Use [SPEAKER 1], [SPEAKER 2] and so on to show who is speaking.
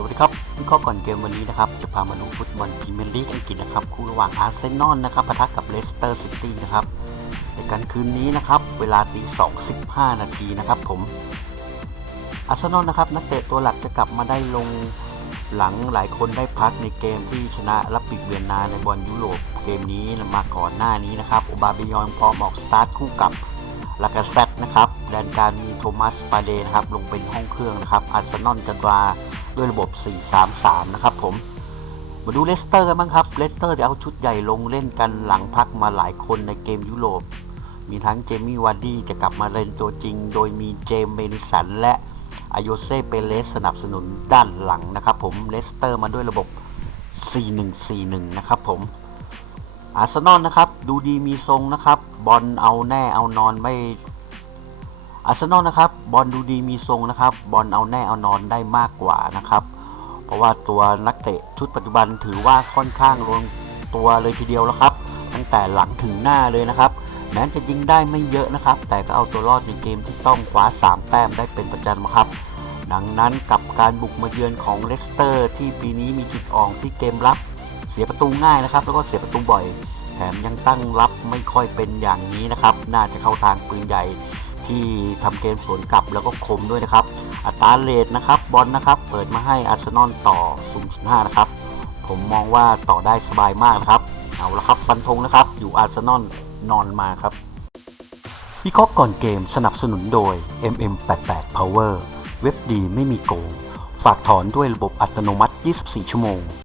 [SPEAKER 1] สวัสดีครับวิเคราะห์ก่อนเกมวันนี้นะครับจะพามาดูฟุตบอลพรีเมียร์ลีกอังกฤษนะครับคู่ระหว่างอาร์เซนอลนะครับปะทะกับเลสเตอร์ซิตี้นะครับในการคืนนี้นะครับเวลาตีสองสิบห้านาทีนะครับผมอาร์เซนอลนะครับนักเตะตัวหลักจะกลับมาได้ลงหลังหลายคนได้พักในเกมที่ชนะรับปิกเวียนนาในบอลยุโรปเกมนี้มาก่อนหน้านี้นะครับโอบาเบยอนพร้อมออกสตาร์ทคู่กับลากาเซตนะครับแดนการมี โทมัสปาเดนะครับ ลงเป็นห้องเครื่องนะครับอาร์เซนอลจะมาด้วยระบบ 4-3-3 นะครับผม มาดูเลสเตอร์กันบ้างครับ เลสเตอร์จะเอาชุดใหญ่ลงเล่นกันหลังพักมาหลายคนในเกมยุโรป มีทั้งเจมี่วาร์ดี้จะกลับมาเล่นตัวจริง โดยมีเจมเมนสันและอายเซ่เปเลสสนับสนุนด้านหลังนะครับผม เลสเตอร์มาด้วยระบบ 4-1-4-1 นะครับผมอาร์เซนอลนะครับ ดูดีมีทรงนะครับ บอลเอาแน่เอานอนไม่ อาร์เซนอลนะครับบอลดูดีมีทรงนะครับบอลเอาแน่เอานอนได้มากกว่านะครับ เพราะว่าตัวนักเตะชุดปัจจุบันถือว่าค่อนข้างลงตัวเลยทีเดียวแล้วครับ ตั้งแต่หลังถึงหน้าเลยนะครับแม้จะยิงได้ไม่เยอะนะครับ แต่ก็เอาตัวรอดในเกมที่ต้องคว้า 3 แต้มได้เป็นประจำครับ ดังนั้นกับการบุกมาเยือนของเลสเตอร์ ที่ปีนี้มีจุดอ่อนที่เกมรับ เสียประตูง่ายนะครับ แล้วก็เสียประตูบ่อย แถมยังตั้งรับไม่ค่อยเป็นอย่างนี้นะครับ น่าจะเข้าทางปืนใหญ่ ที่ทำเกมสวนกลับแล้วก็คมด้วยนะครับ อัตราเลทนะครับบอลนะครับ เปิดมาให้อาร์เซนอลต่อ 0.5 นะครับ ผมมองว่าต่อได้สบายมากนะครับ เอาละครับฟันธงนะครับ อยู่อาร์เซนอลนอนมาครับวิเคราะห์ก่อนเกมสนับสนุนโดย MM88 Power เว็บดีไม่มีโกง ฝากถอนด้วยระบบอัตโนมัติ 24 ชั่วโมง